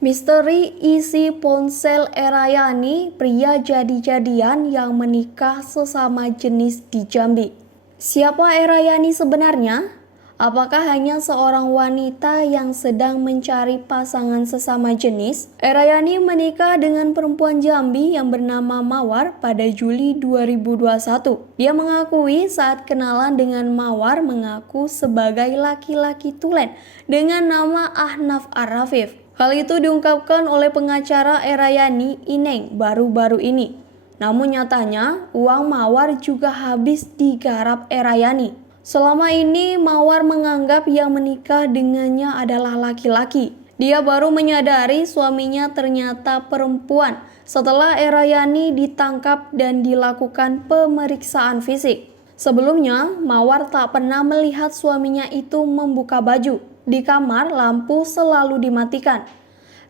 Misteri isi ponsel Erayani, pria jadi-jadian yang menikah sesama jenis di Jambi. Siapa Erayani sebenarnya? Apakah hanya seorang wanita yang sedang mencari pasangan sesama jenis? Erayani menikah dengan perempuan Jambi yang bernama Mawar pada Juli 2021. Dia mengakui saat kenalan dengan Mawar mengaku sebagai laki-laki tulen dengan nama Ahnaf Arafif. Hal itu diungkapkan oleh pengacara Erayani, Ineng, baru-baru ini. Namun nyatanya, uang Mawar juga habis digarap Erayani. Selama ini Mawar menganggap yang menikah dengannya adalah laki-laki. Dia baru menyadari suaminya ternyata perempuan setelah Erayani ditangkap dan dilakukan pemeriksaan fisik. Sebelumnya, Mawar tak pernah melihat suaminya itu membuka baju. Di kamar, lampu selalu dimatikan.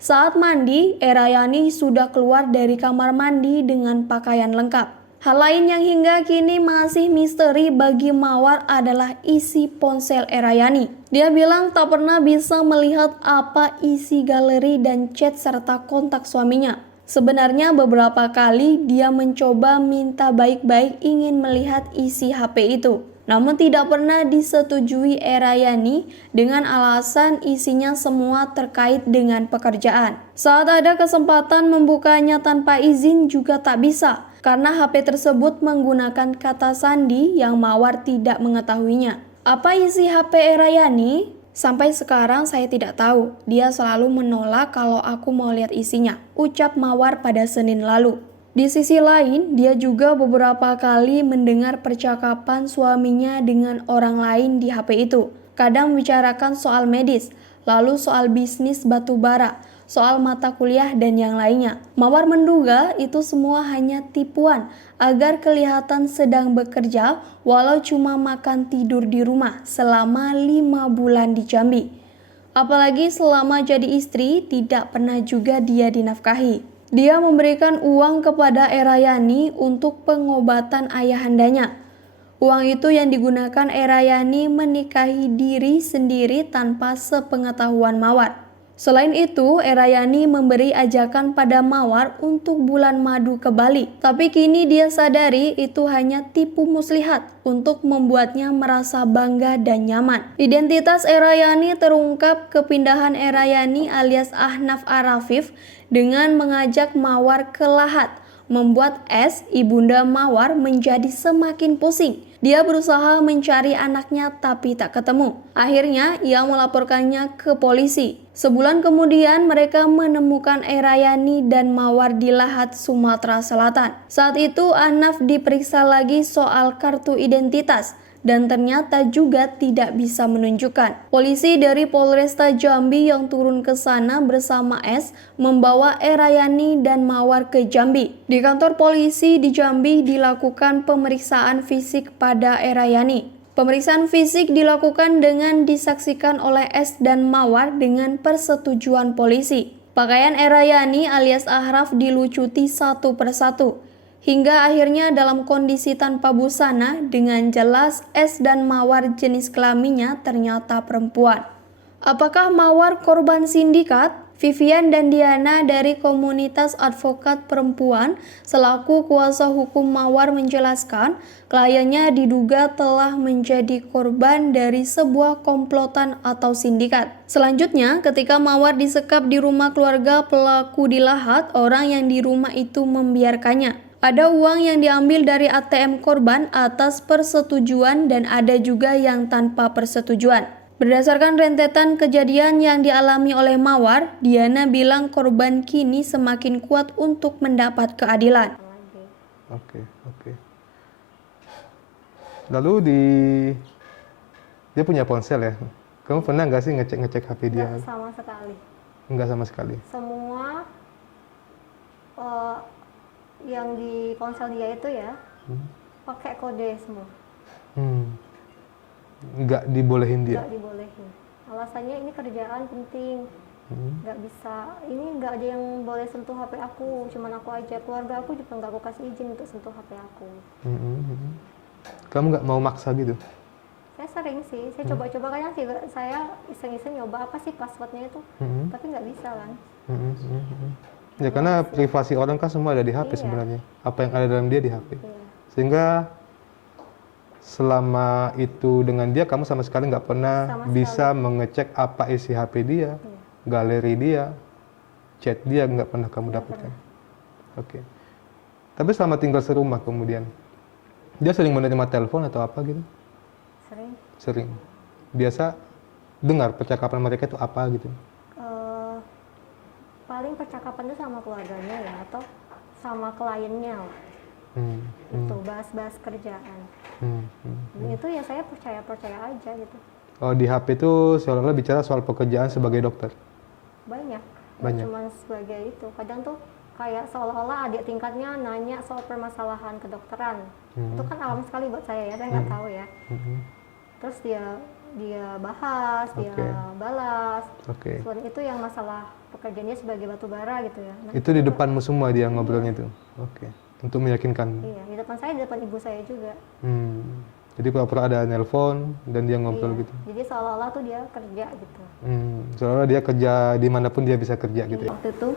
Saat mandi, Erayani sudah keluar dari kamar mandi dengan pakaian lengkap. Hal lain yang hingga kini masih misteri bagi Mawar adalah isi ponsel Erayani. Dia bilang tak pernah bisa melihat apa isi galeri dan chat serta kontak suaminya. Sebenarnya beberapa kali dia mencoba minta baik-baik ingin melihat isi HP itu. Namun tidak pernah disetujui Erayani dengan alasan isinya semua terkait dengan pekerjaan. Saat ada kesempatan membukanya tanpa izin juga tak bisa, karena HP tersebut menggunakan kata sandi yang Mawar tidak mengetahuinya. Apa isi HP Erayani? Sampai sekarang saya tidak tahu. Dia selalu menolak kalau aku mau lihat isinya, ucap Mawar pada Senin lalu. Di sisi lain, dia juga beberapa kali mendengar percakapan suaminya dengan orang lain di HP itu. Kadang membicarakan soal medis, lalu soal bisnis batu bara, soal mata kuliah dan yang lainnya. Mawar menduga itu semua hanya tipuan agar kelihatan sedang bekerja walau cuma makan tidur di rumah selama 5 bulan di Jambi. Apalagi selama jadi istri tidak pernah juga dia dinafkahi. Dia memberikan uang kepada Erayani untuk pengobatan ayahandanya. Uang itu yang digunakan Erayani menikahi diri sendiri tanpa sepengetahuan Mawar. Selain itu, Erayani memberi ajakan pada Mawar untuk bulan madu ke Bali. Tapi kini dia sadari itu hanya tipu muslihat untuk membuatnya merasa bangga dan nyaman. Identitas Erayani terungkap kepindahan Erayani alias Ahnaf Arafif dengan mengajak Mawar ke Lahat. Membuat ibunda Mawar menjadi semakin pusing. Dia berusaha mencari anaknya tapi tak ketemu. Akhirnya ia melaporkannya ke polisi. Sebulan kemudian mereka menemukan Erayani dan Mawar di Lahat, Sumatera Selatan. Saat itu Ahnaf diperiksa lagi soal kartu identitas dan ternyata juga tidak bisa menunjukkan. Polisi dari Polresta Jambi yang turun ke sana bersama membawa Erayani dan Mawar ke Jambi. Di kantor polisi di Jambi dilakukan pemeriksaan fisik pada Erayani. Pemeriksaan fisik dilakukan dengan disaksikan oleh dan Mawar dengan persetujuan polisi. Pakaian Erayani alias Ahraf dilucuti satu persatu. Hingga akhirnya dalam kondisi tanpa busana, dengan jelas dan Mawar jenis kelaminnya ternyata perempuan. Apakah Mawar korban sindikat? Vivian dan Diana dari komunitas advokat perempuan selaku kuasa hukum Mawar menjelaskan, kliennya diduga telah menjadi korban dari sebuah komplotan atau sindikat. Selanjutnya, ketika Mawar disekap di rumah keluarga pelaku di Lahat, orang yang di rumah itu membiarkannya. Ada uang yang diambil dari ATM korban atas persetujuan dan ada juga yang tanpa persetujuan. Berdasarkan rentetan kejadian yang dialami oleh Mawar, Diana bilang korban kini semakin kuat untuk mendapat keadilan. Oke. Lalu dia punya ponsel ya? Kamu pernah nggak sih ngecek HP dia? Nggak sama sekali. Nggak sama sekali? Semua yang di ponsel dia itu ya pakai kode semua. Nggak dibolehin dia? Nggak dibolehin. Alasannya ini kerjaan penting. Nggak bisa. Ini nggak ada yang boleh sentuh HP aku. Cuman aku aja. Keluarga aku juga nggak aku kasih izin untuk sentuh HP aku. Kamu nggak mau maksa gitu? Saya sering sih, saya coba-coba kadang sih, saya iseng-iseng nyoba apa sih passwordnya itu, tapi nggak bisa kan. Ya karena privasi orang kan semua ada di HP Iya. sebenarnya. Apa yang ada dalam dia di HP. Iya. Sehingga selama itu dengan dia kamu sama sekali nggak pernah Sama bisa mengecek apa isi HP dia, galeri dia, chat dia nggak pernah kamu dapatkan. Oke. Tapi selama tinggal serumah kemudian dia sering menerima telepon atau apa gitu? Sering. Sering. Biasa dengar percakapan mereka itu apa gitu? Paling percakapan itu sama keluarganya ya, atau sama kliennya lah. Itu bahas-bahas kerjaan. Itu ya saya percaya aja gitu. Oh, di HP itu seolah-olah bicara soal pekerjaan sebagai dokter. Banyak. Banyak. Cuma sebagai itu. Kadang tuh kayak seolah-olah adik tingkatnya nanya soal permasalahan kedokteran. Itu kan awam sekali buat saya ya, saya nggak tahu ya. Terus dia bahas, dia Oke. balas. Oke. Selain itu yang masalah pekerjaannya sebagai batu bara gitu ya. Nah, Itu di depanmu semua dia ngobrolnya itu. Oke. Untuk meyakinkan. iya, di depan saya, di depan ibu saya juga. Jadi pura-pura ada nelpon dan dia ngobrol Iya. gitu. Jadi seolah-olah tuh dia kerja gitu. Seolah dia kerja dimanapun dia bisa kerja gitu ya. Waktu itu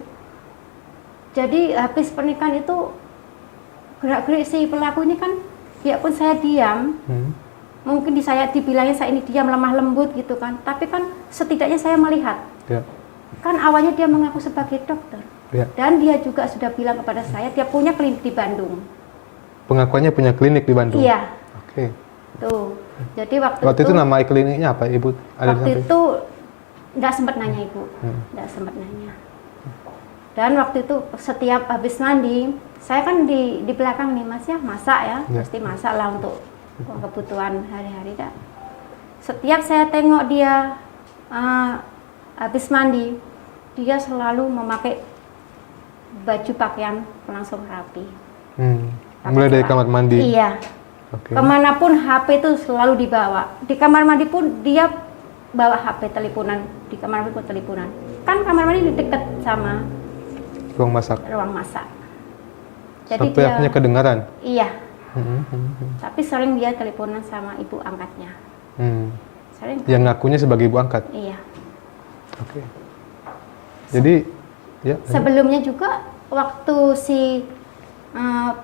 jadi habis pernikahan itu gerak-gerik si pelaku ini kan, biarpun saya diam, mungkin saya dibilangnya saya ini diam lemah lembut gitu kan, tapi kan setidaknya saya melihat Ya. kan awalnya dia mengaku sebagai dokter Ya. dan dia juga sudah bilang kepada saya dia punya klinik di Bandung. Pengakuannya punya klinik di Bandung. Iya, Oke. tuh. Jadi waktu Waktu itu nama kliniknya apa, Ibu? Ada di waktu samping? itu nggak sempat nanya ibu, nggak sempat nanya. Dan waktu itu setiap habis mandi, saya kan di belakang nih mas ya, masak ya, Ya. pasti masak lah untuk kebutuhan hari-hari dah. Setiap saya tengok dia habis mandi, dia selalu memakai baju pakaian langsung rapi. Mulai dari kamar mandi. Iya. Oke. Kemanapun HP itu selalu dibawa. Di kamar mandi pun dia bawa HP teleponan. Di kamar mandi pun teleponan. Kan kamar mandi dekat sama Ruang masak. ruang masak. Jadi Sampai akhirnya kedengaran. iya. Tapi sering dia teleponan sama ibu angkatnya. Sering. Yang ngakunya sebagai ibu angkat. Iya. Oke. Jadi, ya. Sebelumnya juga waktu si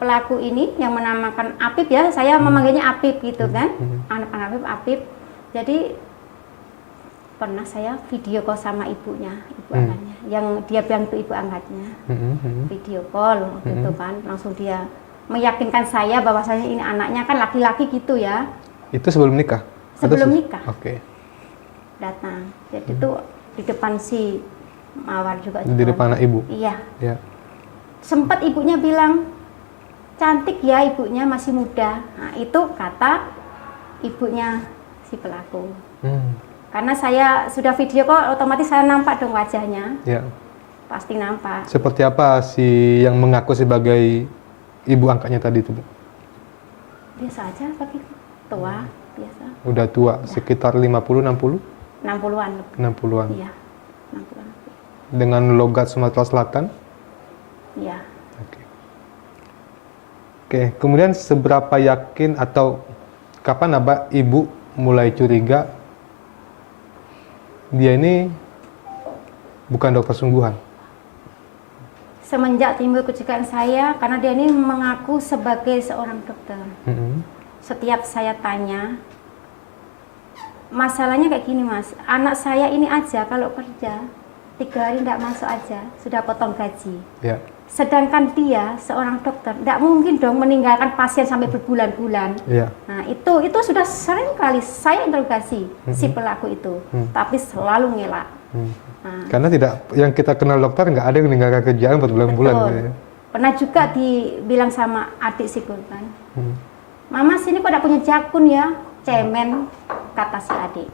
pelaku ini yang menamakan Apip ya, saya memanggilnya Apip gitu kan, anak Apip. Jadi pernah saya video call sama ibunya, ibu angkatnya, yang dia bilang itu ibu angkatnya, video call gitu kan, langsung dia meyakinkan saya bahwasanya ini anaknya kan laki-laki gitu ya. Itu sebelum nikah? Atau Sebelum nikah. Oke. Datang, jadi itu di depan si Mawar juga. Di depan anak ibu? Iya. Ya. Sempat ibunya bilang cantik ya, ibunya masih muda. Nah, itu kata ibunya si pelaku. Karena saya sudah video call, otomatis saya nampak dong wajahnya. Ya. Pasti nampak. Seperti apa si yang mengaku sebagai ibu angkatnya tadi itu, Bu? Biasa aja bagi tua, biasa. Udah tua, sekitar 50-60? 60-an lebih. 60-an. Iya, 60-an lebih. Dengan logat Sumatera Selatan? Iya. Oke. Oke, kemudian seberapa yakin atau kapan Abah ibu mulai curiga dia ini bukan dokter sungguhan? Semenjak timbul kecurigaan saya, karena dia ini mengaku sebagai seorang dokter. Setiap saya tanya, masalahnya kayak gini mas, anak saya ini aja kalau kerja 3 hari tidak masuk aja sudah potong gaji. Ya. Sedangkan dia seorang dokter tidak mungkin dong meninggalkan pasien sampai berbulan-bulan. Ya. Nah itu sudah sering kali saya interogasi si pelaku itu, tapi selalu ngelak. Nah, Karena tidak, yang kita kenal dokter nggak ada yang meninggalkan kerjaan berbulan-bulan. betul. Gitu ya. Pernah juga dibilang sama adik si korban, Mama sini kok tidak punya jakun ya, cemen, kata si adik.